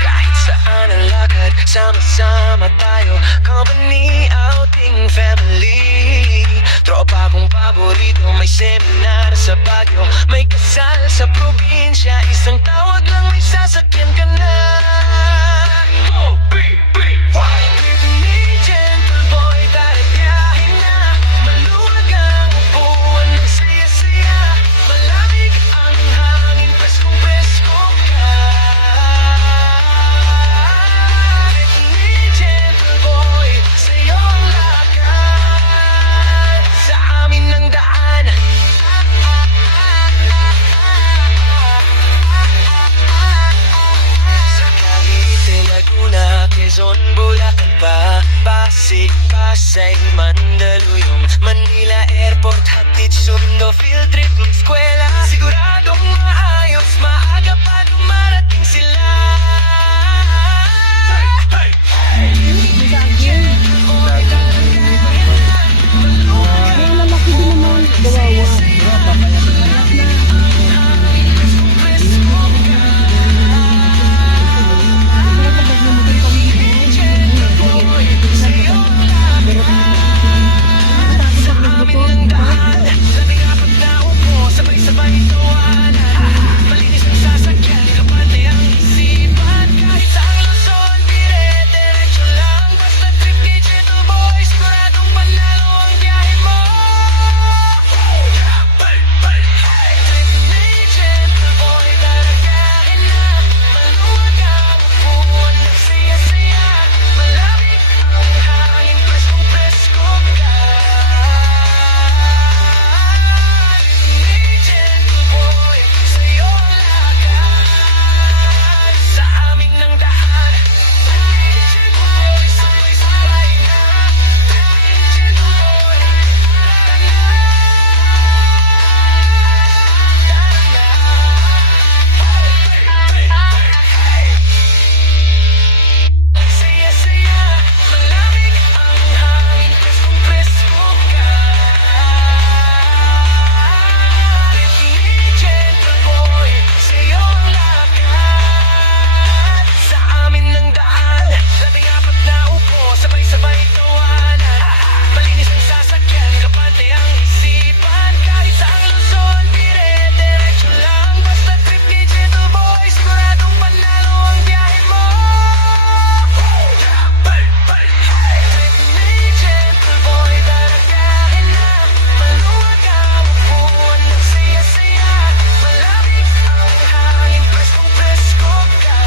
Kahit saan ang lakad, sama-sama tayo. Company, outing, family. Tropa kong paborito, may seminar sa Baguio, may kasal sa probinsya. Isang tawag lang, may sasakyan ka na. With me, gentle boy, tara biyahin na. Maluwag ang upuan, ng saya-saya. Malamig ang hangin, preskong presko ka. With me, gentle boy, sa'yo ang lakad. Sa amin ang daan. Sa Cavite, Laguna, Quezon, Bulacan pa, Pasig, Pasay, Mandaluyong, Manila Airport, hatid, Sundo, field trip, eskwela. Siguradong maayos, maaga pa dumarating sila. May lalaki din naman, kawawa. Sabay-sabay tawanan, malinis ang sasakyan, kapante ang isipan. Kahit saang Luzon, dire-diretso lang. Basta trip ni Gentle Boy, siguradong panalo ang biyahe mo. Trip ni Gentle Boy, tara biyahin na. Maluwag ang upuan, ng saya-saya. Malamig ang hangin, preskong presko ka. Gentle boy, sa'yo ang lakad. Sa amin ang daan. Gentle boy, sabay-sabay na. Gentle boy, tara na. Saya-saya, malamig ang hangin, preskong presko ka. With me, gentle boy, sa'yo ang lakad. Sa amin ang daan, 14 na upo, sabay-sabay tawanan. Malinis ang sasakyan, kapante ang isipan. Kahit saang Luzon, dire-diretso lang. Basta trip ni Gentle Boy, siguradong panalo ang biyahe mo. Trip ni Gentle Boy, tara biyahin na. Maluwag ang upuan, ng saya-saya. Malamig ang hangin, preskong presko ka.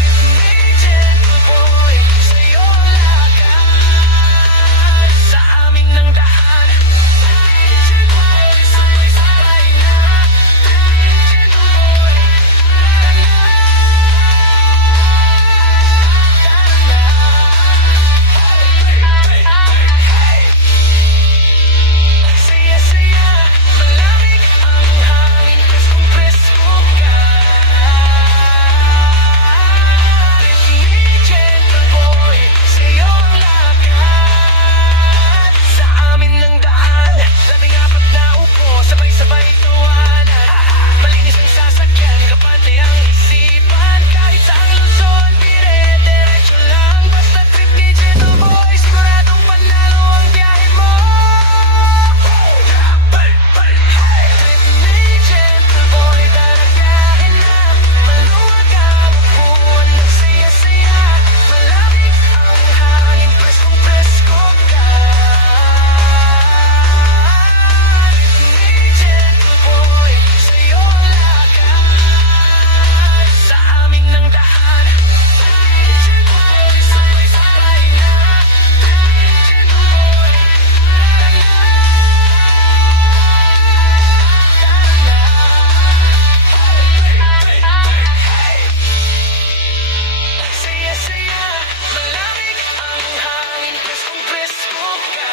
Trip ni Gentle Boy, sa'yo ang lakad. Sa amin ang daan. Gentle Boy, sabay-sabay na. Gentle Boy, tara na. Saya-saya, malamig ang hangin, preskong presko ka. With me, gentle boy, sa'yo ang lakad. Sa amin ang daan, 14 na upo, sabay-sabay tawanan. Malinis ang sasakyan, kapante ang isipan. Kahit saang Luzon, dire-diretso lang. Basta trip ni Gentle Boy, siguradong panalo ang biyahe mo. Trip ni Gentle Boy, tara biyahin na. Maluwag ang upuan, ng saya-saya. Malamig ang hangin, preskong presko ka. Trip ni Gentle Boy, sa'yo ang lakad. Sa amin ang daan. Gentle Boy, sabay-sabay na. Gentle Boy, tara na. Saya-saya, malamig ang hangin, preskong presko ka.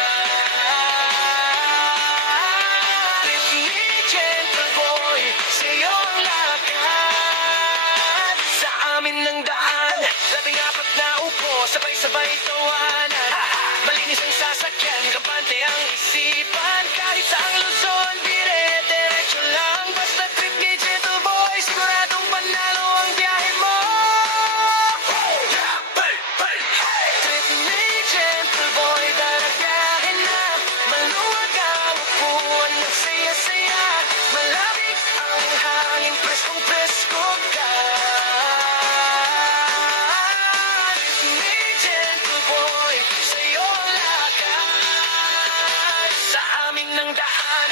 Trip ni Gentle Boy, sa'yo ang lakad. Sa amin ang daan, 14 na upo, sabay-sabay tawanan. Malinis ang sasakyan, kapante ang isipan. ng daan